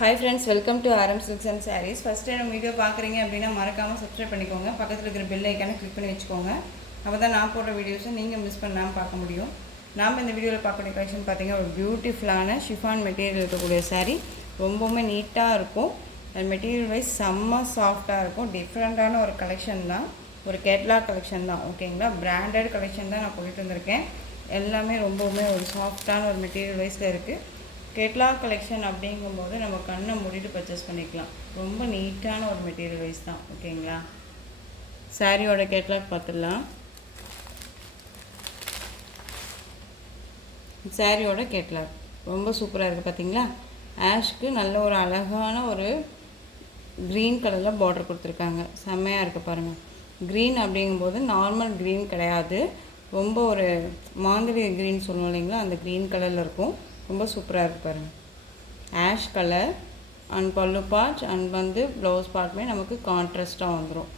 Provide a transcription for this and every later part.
Hi friends, welcome to RM Silks and Sarees. First time video பார்க்குறீங்க அப்படின்னா மறக்காமல் subscribe பண்ணிக்கோங்க. பக்கத்தில் இருக்கிற பெல் ஐக்கானை கிளிக் பண்ணி வச்சுக்கோங்க. அப்போ தான் நான் போடுற வீடியோஸை நீங்கள் மிஸ் பண்ணாமல் பார்க்க முடியும். நாம் இந்த வீடியோவில் பார்க்கக்கூடிய கலெக்ஷன் பார்த்தீங்கன்னா ஒரு பியூட்டிஃபுல்லான ஷிஃபான் மெட்டீரியல் இருக்கக்கூடிய சாரீ. ரொம்பவுமே நீட்டாக இருக்கும். அது மெட்டீரியல் வைஸ் செம்ம சாஃப்டாக இருக்கும். டிஃப்ரெண்ட்டான ஒரு கலெக்ஷன் தான், ஒரு கேட்லாக் கலெக்ஷன் தான். ஓகேங்களா, பிராண்டட் கலெக்ஷன் தான் நான் கொண்டுட்டு வந்திருக்கேன். எல்லாமே ரொம்பவுமே ஒரு சாஃப்டான ஒரு மெட்டீரியல் வைஸில் இருக்குது. கேட்லாக் கலெக்ஷன் அப்படிங்கும்போது நம்ம கண்ணை மூடிட்டு பர்ச்சேஸ் பண்ணிக்கலாம். ரொம்ப நீட்டான ஒரு மெட்டீரியல் வைஸ் தான். ஓகேங்களா, சாரியோட கேட்லாக் பார்த்துடலாம். சாரியோட கேட்லாக் ரொம்ப சூப்பராக இருக்குது. பார்த்தீங்களா, ஆஷ்க்கு நல்ல ஒரு அழகான ஒரு க்ரீன் கலரில் பார்டர் கொடுத்துருக்காங்க. செம்மையாக இருக்குது பாருங்கள். க்ரீன் அப்படிங்கும்போது நார்மல் க்ரீன் கிடையாது, ரொம்ப ஒரு மாந்திரி க்ரீன் சொல்லுவோம் இல்லைங்களா, அந்த க்ரீன் கலரில் இருக்கும். ரொம்ப சூப்பராக இருக்குது பாருங்கள். ஆஷ் கலர் அண்ட் பல்லு பார்ட் அண்ட் ப்ளவுஸ் பார்ட்டுமே நமக்கு கான்ட்ராஸ்ட்டாக வந்துடும்.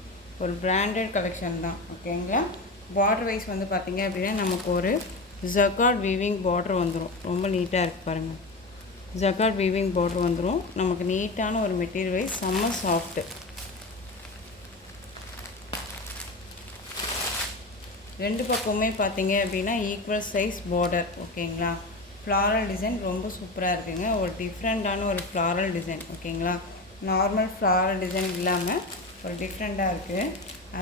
ஒரு பிராண்டட் கலெக்ஷன் தான். ஓகேங்களா, பார்டர் வைஸ் பார்த்திங்க அப்படின்னா நமக்கு ஒரு ஜக்கார்ட் வீவிங் பார்டர் வந்துடும். ரொம்ப நீட்டாக இருக்குது பாருங்கள். ஜக்கார்ட் வீவிங் பார்டர் வந்துடும். நமக்கு நீட்டான ஒரு மெட்டீரியல் வைஸ் செம்ம சாஃப்ட்டு. ரெண்டு பக்கமுமே பார்த்திங்க அப்படின்னா ஈக்குவல் சைஸ் பார்டர். ஓகேங்களா, ஃப்ளாரல் டிசைன் ரொம்ப சூப்பராக இருக்குங்க. ஒரு டிஃப்ரெண்ட்டான ஒரு ஃப்ளாரல் டிசைன். ஓகேங்களா, நார்மல் ஃப்ளாரல் டிசைன் இல்லாமல் ஒரு டிஃப்ரெண்ட்டாக இருக்குது.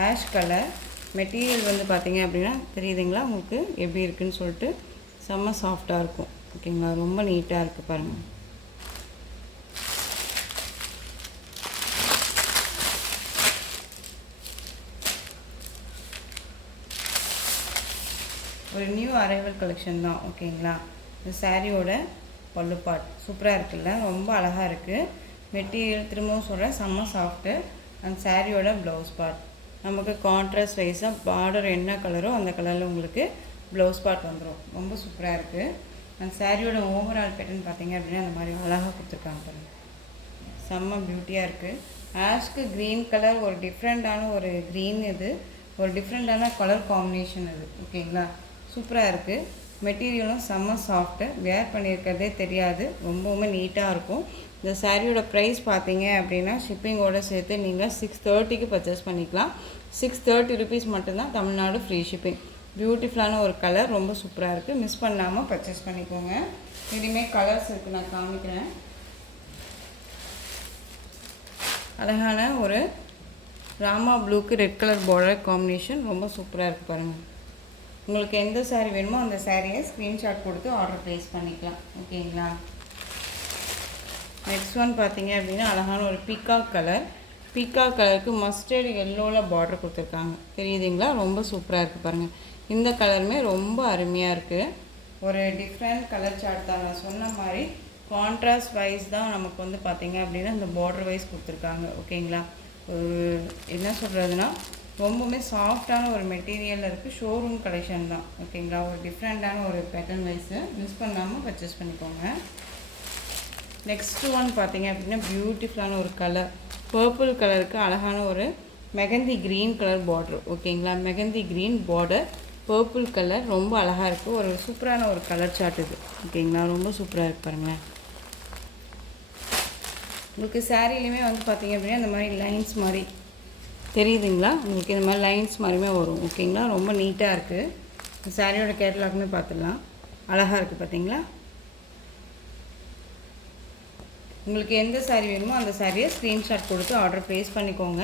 ஆஷ் கலர் மெட்டீரியல் பார்த்திங்க அப்படின்னா தெரியுதுங்களா உங்களுக்கு எப்படி இருக்குதுன்னு சொல்லிட்டு. செம்ம சாஃப்டாக இருக்கும். ஓகேங்களா, ரொம்ப நீட்டாக இருக்குது பாருங்கள். ஒரு நியூ அரைவல் கலெக்ஷன் தான். ஓகேங்களா, இந்த சாரியோட பல்லு பார்ட் சூப்பராக இருக்குல்ல, ரொம்ப அழகாக இருக்குது. மெட்டீரியல் திரும்பவும் சொல்கிறேன் செம்ம சாஃப்ட்டு. அந்த சாரியோட ப்ளவுஸ் பார்ட் நமக்கு கான்ட்ராஸ்ட் வைஸாக பார்டர் என்ன கலரோ அந்த கலரில் உங்களுக்கு ப்ளவுஸ் பார்ட் வந்துடும். ரொம்ப சூப்பராக இருக்குது. அந்த சாரியோட ஓவரால் பேட்டர்ன் பார்த்திங்க அப்படின்னா அந்த மாதிரி அழகாக கொடுத்துருக்காங்க பாருங்கள். செம்ம பியூட்டியாக இருக்குது. ஆஷ்க்கு க்ரீன் கலர் ஒரு டிஃப்ரெண்ட்டான ஒரு க்ரீன், இது ஒரு டிஃப்ரெண்ட்டான கலர் காம்பினேஷன் இது. ஓகேங்களா, சூப்பராக இருக்குது. மெட்டீரியலும் செம்ம சாஃப்ட்டு, வேர் பண்ணியிருக்கிறதே தெரியாது. ரொம்பவுமே நீட்டாக இருக்கும். இந்த சாரியோட ப்ரைஸ் பார்த்தீங்க அப்படின்னா ஷிப்பிங்கோடு சேர்த்து நீங்கள் 630க்கு பர்ச்சேஸ் பண்ணிக்கலாம். 630 ருபீஸ் மட்டும்தான், தமிழ்நாடு ஃப்ரீ ஷிப்பிங். பியூட்டிஃபுல்லான ஒரு கலர், ரொம்ப சூப்பராக இருக்குது. மிஸ் பண்ணாமல் பர்ச்சேஸ் பண்ணிக்கோங்க. இனிமேல் கலர்ஸ் இருக்குது, நான் காமிக்கிறேன். அழகான ஒரு ராமா ப்ளூக்கு ரெட் கலர் பார்டர் காம்பினேஷன் ரொம்ப சூப்பராக இருக்குது பாருங்கள். உங்களுக்கு எந்த சாரீ வேணுமோ அந்த சாரியை ஸ்க்ரீன்ஷாட் கொடுத்து ஆர்டர் ப்ளேஸ் பண்ணிக்கலாம். ஓகேங்களா, நெக்ஸ்ட் ஒன் பார்த்தீங்க அப்படின்னா அழகான ஒரு பீகாக் கலர். பீகாக் கலருக்கு மஸ்டர்டு எல்லோவில் பார்டர் கொடுத்துருக்காங்க. தெரியுதுங்களா, ரொம்ப சூப்பராக இருக்குது பாருங்கள். இந்த கலருமே ரொம்ப அருமையாக இருக்குது. ஒரு டிஃப்ரெண்ட் கலர் சார்ட் தான். நான் சொன்ன மாதிரி கான்ட்ராஸ்ட் வைஸ் தான் நமக்கு பார்த்திங்க அப்படின்னா இந்த பார்டர் வைஸ் கொடுத்துருக்காங்க. ஓகேங்களா, என்ன சொல்கிறதுனா ரொம்பவுமே சாஃப்டான ஒரு மெட்டீரியலில் இருக்குது. ஷோரூம் கலெக்ஷன் தான். ஓகேங்களா, ஒரு டிஃப்ரெண்ட்டான ஒரு பேட்டர்ன் வைஸு மிஸ் பண்ணாமல் பர்ச்சேஸ் பண்ணிக்கோங்க. நெக்ஸ்ட்டு ஒன் பார்த்திங்க அப்படின்னா பியூட்டிஃபுல்லான ஒரு கலர், பர்பிள் கலருக்கு அழகான ஒரு மெகந்தி க்ரீன் கலர் பார்டர். ஓகேங்களா, mehndi green border, purple colour ரொம்ப அழகாக இருக்குது. ஒரு சூப்பரான ஒரு கலர் சார்ட் இது. ஓகேங்களா, ரொம்ப சூப்பராக இருக்குது பாருங்களேன். உங்களுக்கு சாரீலையுமே பார்த்திங்க அப்படின்னா இந்த மாதிரி லைன்ஸ் மாதிரி தெரியுதுங்களா, உங்களுக்கு இந்த மாதிரி லைன்ஸ் மாதிரியுமே வரும். ஓகேங்களா, ரொம்ப நீட்டாக இருக்குது. இந்த சாரியோட கேட்டலாக்குமே பார்த்துடலாம். அழகாக இருக்குது பார்த்தீங்களா. உங்களுக்கு எந்த சாரீ வேணுமோ அந்த சாரியை ஸ்க்ரீன்ஷாட் கொடுத்து ஆர்டர் ப்ளேஸ் பண்ணிக்கோங்க.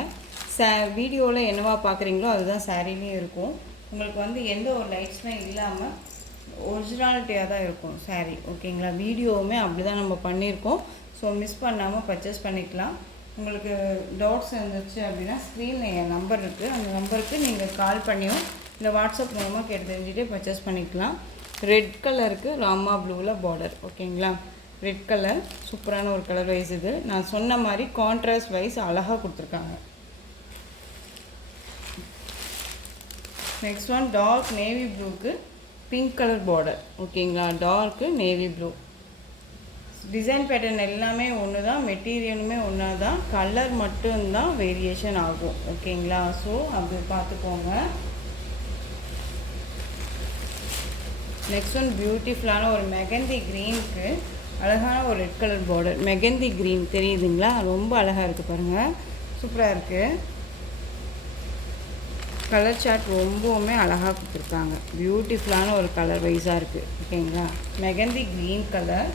வீடியோவில் என்னவா பார்க்குறீங்களோ அதுதான் சாரிலையும் இருக்கும். உங்களுக்கு எந்த ஒரு லைட்ஸுமே இல்லாமல் ஒரிஜினாலிட்டியாக தான் இருக்கும் சாரீ. ஓகேங்களா, வீடியோவுமே அப்படி தான் நம்ம பண்ணியிருக்கோம். ஸோ மிஸ் பண்ணாமல் பர்ச்சேஸ் பண்ணிக்கலாம். உங்களுக்கு டவுட்ஸ் இருந்துச்சு அப்படின்னா ஸ்க்ரீனில் என் நம்பர் இருக்குது, அந்த நம்பருக்கு நீங்கள் கால் பண்ணியும் இல்லை வாட்ஸ்அப் மூலமாக கேட்டு தெரிஞ்சுட்டு பர்ச்சேஸ் பண்ணிக்கலாம். ரெட் கலருக்கு ராமா ப்ளூவில் பார்டர். ஓகேங்களா, ரெட் கலர் சூப்பரான ஒரு கலர் வைஸ் இது. நான் சொன்ன மாதிரி கான்ட்ராஸ்ட் வைஸ் அழகாக கொடுத்துருக்காங்க. நெக்ஸ்ட் ஒன் டார்க் நேவி ப்ளூக்கு பிங்க் கலர் பார்டர். ஓகேங்களா, dark navy blue. Design pattern எல்லாமே ஒன்று தான், மெட்டீரியலுமே ஒன்றா தான், கலர் மட்டும்தான் வேரியேஷன் ஆகும். ஓகேங்களா, ஸோ அப்படி பார்த்துக்கோங்க. நெக்ஸ்ட் ஒன் பியூட்டிஃபுல்லான ஒரு மெகந்தி க்ரீனுக்கு அழகான ஒரு red colour border, mehndi green தெரியுதுங்களா? ரொம்ப அழகாக இருக்குது பாருங்கள், சூப்பராக இருக்குது. கலர் சார்ட் ரொம்பவுமே அழகாக கொடுத்துருக்காங்க. பியூட்டிஃபுல்லான ஒரு கலர் வைஸாக இருக்குது. ஓகேங்களா? Mehndi green colour.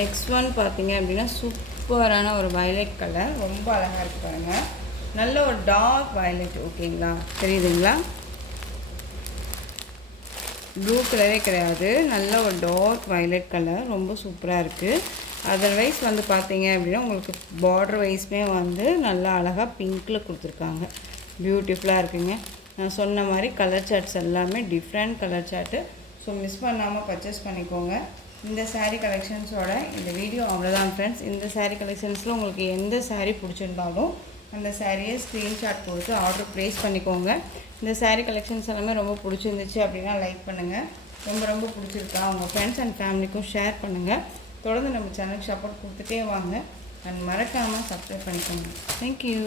Next one பார்த்தீங்க அப்படின்னா சூப்பரான ஒரு வயலட் கலர், ரொம்ப அழகாக இருக்குது பாருங்கள். நல்ல ஒரு டார்க் வயலட். ஓகேங்களா? தெரியுதுங்களா? ப்ளூ கலரே கிடையாது, நல்ல ஒரு டார்க் வயலட் கலர், ரொம்ப சூப்பராக இருக்குது. அதர்வைஸ் வந்து பார்த்தீங்க அப்படின்னா உங்களுக்கு பார்டர் வைஸ்மே வந்து நல்லா அழகாக பிங்க்கில் கொடுத்துருக்காங்க. பியூட்டிஃபுல்லாக இருக்குங்க. நான் சொன்ன மாதிரி கலர் சார்ட்ஸ் எல்லாமே different colour chart. So miss பண்ணாமல் பர்ச்சேஸ் பண்ணிக்கோங்க. இந்த சாரீ கலெக்ஷன்ஸோட இந்த வீடியோ அவ்வளோதான் ஃப்ரெண்ட்ஸ். இந்த சாரீ கலெக்ஷன்ஸில் உங்களுக்கு எந்த சாரீ பிடிச்சிருந்தாலும் அந்த சாரியை ஸ்க்ரீன்ஷாட் கொடுத்து ஆர்டர் ப்ளேஸ் பண்ணிக்கோங்க. இந்த சாரீ கலெக்ஷன்ஸ் எல்லாமே ரொம்ப பிடிச்சிருந்துச்சு அப்படின்னா லைக் பண்ணுங்கள். ரொம்ப பிடிச்சிருக்கா உங்கள் ஃப்ரெண்ட்ஸ் அண்ட் ஃபேமிலிக்கும் ஷேர் பண்ணுங்கள். தொடர்ந்து நம்ம சேனலுக்கு சப்போர்ட் கொடுத்துட்டே வாங்க அண்ட் மறக்காமல் சப்ஸ்கிரைப் பண்ணிக்கோங்க. தேங்க்யூ.